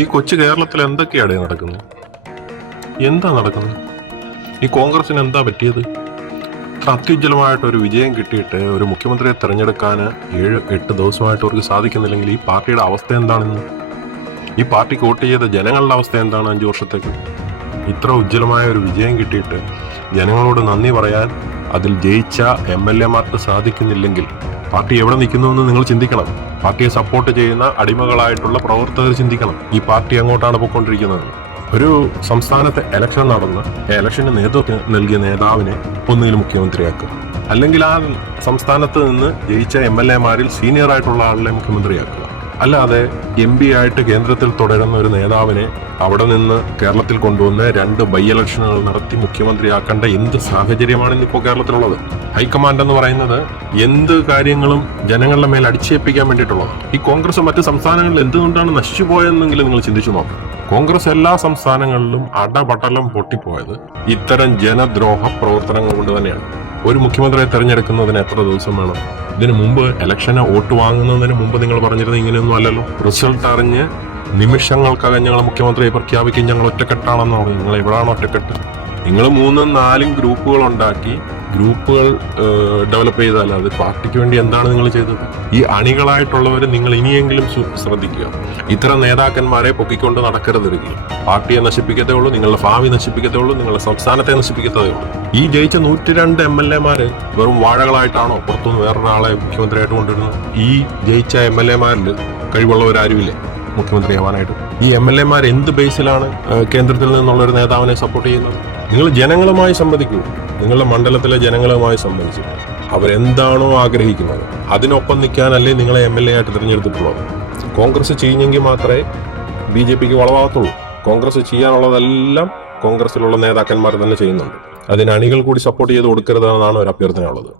ഈ കൊച്ചു കേരളത്തിൽ എന്തൊക്കെയാണ് നടക്കുന്നത്? എന്താ നടക്കുന്നത്? ഈ കോൺഗ്രസിന് എന്താ പറ്റിയത്? ഇത്ര അത്യുജ്വലമായിട്ടൊരു വിജയം കിട്ടിയിട്ട് ഒരു മുഖ്യമന്ത്രിയെ തിരഞ്ഞെടുക്കാൻ 7-8 ദിവസമായിട്ട് അവർക്ക് സാധിക്കുന്നില്ലെങ്കിൽ ഈ പാർട്ടിയുടെ അവസ്ഥ എന്താണെന്ന്, ഈ പാർട്ടിക്ക് വോട്ട് ചെയ്ത ജനങ്ങളുടെ അവസ്ഥ എന്താണ്? 5 വർഷത്തേക്ക് ഇത്ര ഉജ്ജ്വലമായ ഒരു വിജയം കിട്ടിയിട്ട് ജനങ്ങളോട് നന്ദി പറയാൻ അതിൽ ജയിച്ച MLA-മാർക്ക് സാധിക്കുന്നില്ലെങ്കിൽ പാർട്ടി എവിടെ നിൽക്കുന്നുവെന്ന് നിങ്ങൾ ചിന്തിക്കണം. പാർട്ടിയെ സപ്പോർട്ട് ചെയ്യുന്ന അടിമകളായിട്ടുള്ള പ്രവർത്തകർ ചിന്തിക്കണം, ഈ പാർട്ടി അങ്ങോട്ടാണ് പോയിക്കൊണ്ടിരിക്കുന്നത്. ഒരു സംസ്ഥാനത്തെ ഇലക്ഷൻ നടന്ന് ഇലക്ഷന് നേതൃത്വം നൽകിയ നേതാവിനെ ഒന്നുകിൽ മുഖ്യമന്ത്രിയാക്കുക, അല്ലെങ്കിൽ ആ സംസ്ഥാനത്ത് നിന്ന് ജയിച്ച MLA-മാരിൽ സീനിയർ ആയിട്ടുള്ള ആളിനെ മുഖ്യമന്ത്രിയാക്കുക. അല്ലാതെ MP ആയിട്ട് കേന്ദ്രത്തിൽ തുടരുന്ന ഒരു നേതാവിനെ അവിടെ നിന്ന് കേരളത്തിൽ കൊണ്ടുവന്ന് 2 ബൈ ഇലക്ഷനുകൾ നടത്തി മുഖ്യമന്ത്രിയാക്കേണ്ട എന്ത് സാഹചര്യമാണ് ഇന്നിപ്പോൾ കേരളത്തിലുള്ളത്? ഹൈക്കമാൻഡ് എന്ന് പറയുന്നത് എന്ത് കാര്യങ്ങളും ജനങ്ങളുടെ മേൽ അടിച്ചേൽപ്പിക്കാൻ വേണ്ടിയിട്ടുള്ളത്. ഈ കോൺഗ്രസ് മറ്റ് സംസ്ഥാനങ്ങളിൽ എന്തുകൊണ്ടാണ് നശിച്ചു പോയതെന്നെങ്കിലും നിങ്ങൾ ചിന്തിച്ചു നോക്കാം. കോൺഗ്രസ് എല്ലാ സംസ്ഥാനങ്ങളിലും അടപടലം പൊട്ടിപ്പോയത് ഇത്തരം ജനദ്രോഹ പ്രവർത്തനങ്ങൾ കൊണ്ട് തന്നെയാണ്. ഒരു മുഖ്യമന്ത്രിയെ തെരഞ്ഞെടുക്കുന്നതിന് എത്ര ദിവസം വേണം? ഇതിനു മുമ്പ് ഇലക്ഷന് വോട്ട് വാങ്ങുന്നതിന് മുമ്പ് നിങ്ങൾ പറഞ്ഞിരുന്നത് ഇങ്ങനെയൊന്നും അല്ലല്ലോ. റിസൾട്ട് അറിഞ്ഞ് നിമിഷങ്ങൾക്കകം ഞങ്ങൾ മുഖ്യമന്ത്രിയെ പ്രഖ്യാപിക്കും, ഞങ്ങൾ ഒറ്റക്കെട്ടാണെന്ന് പറയും. നിങ്ങൾ എവിടെയാണ് ഒറ്റക്കെട്ട്? നിങ്ങൾ 3-4 ഗ്രൂപ്പുകൾ ഉണ്ടാക്കി ഗ്രൂപ്പുകൾ ഡെവലപ്പ് ചെയ്താൽ അത് പാർട്ടിക്ക് വേണ്ടി എന്താണ് നിങ്ങൾ ചെയ്തത്? ഈ അണികളായിട്ടുള്ളവർ നിങ്ങൾ ഇനിയെങ്കിലും ശ്രദ്ധിക്കുക. ഇത്തരം നേതാക്കന്മാരെ പൊക്കിക്കൊണ്ട് നടക്കരുതൊരിക്കലും. പാർട്ടിയെ നശിപ്പിക്കത്തേ ഉള്ളൂ, നിങ്ങളുടെ ഭാവി നശിപ്പിക്കത്തേ ഉള്ളൂ, നിങ്ങളുടെ സംസ്ഥാനത്തെ നശിപ്പിക്കത്തേ ഉള്ളൂ. ഈ ജയിച്ച 102 MLA-മാര് വെറും വാഴകളായിട്ടാണോ പുറത്തുനിന്ന് വേറൊരാളെ മുഖ്യമന്ത്രിയായിട്ട് കൊണ്ടുവരുന്നത്? ഈ ജയിച്ച MLA-മാരിൽ കഴിവുള്ളവരാരുമില്ലേ മുഖ്യമന്ത്രിയാവാനായിട്ട്? ഈ MLA-മാർ എന്ത് ബേസിലാണ് കേന്ദ്രത്തിൽ നിന്നുള്ളൊരു നേതാവിനെ സപ്പോർട്ട് ചെയ്യുന്നത്? നിങ്ങൾ ജനങ്ങളുമായി സംവദിക്കൂ, നിങ്ങളുടെ മണ്ഡലത്തിലെ ജനങ്ങളുമായി സംബന്ധിച്ച് അവരെന്താണോ ആഗ്രഹിക്കുന്നത് അതിനൊപ്പം നിൽക്കാനല്ലേ നിങ്ങളെ MLA ആയിട്ട് തിരഞ്ഞെടുത്തിട്ടുള്ളത്. കോൺഗ്രസ് ചെയ്യുന്നെങ്കിൽ മാത്രമേ BJPക്ക് വളവാകത്തുള്ളൂ. കോൺഗ്രസ് ചെയ്യാനുള്ളതെല്ലാം കോൺഗ്രസിലുള്ള നേതാക്കന്മാർ തന്നെ ചെയ്യുന്നുണ്ട്. അതിന് അണികൾ കൂടി സപ്പോർട്ട് ചെയ്ത് കൊടുക്കരുതെന്നാണ് ഒരു അഭ്യർത്ഥന ഉള്ളത്.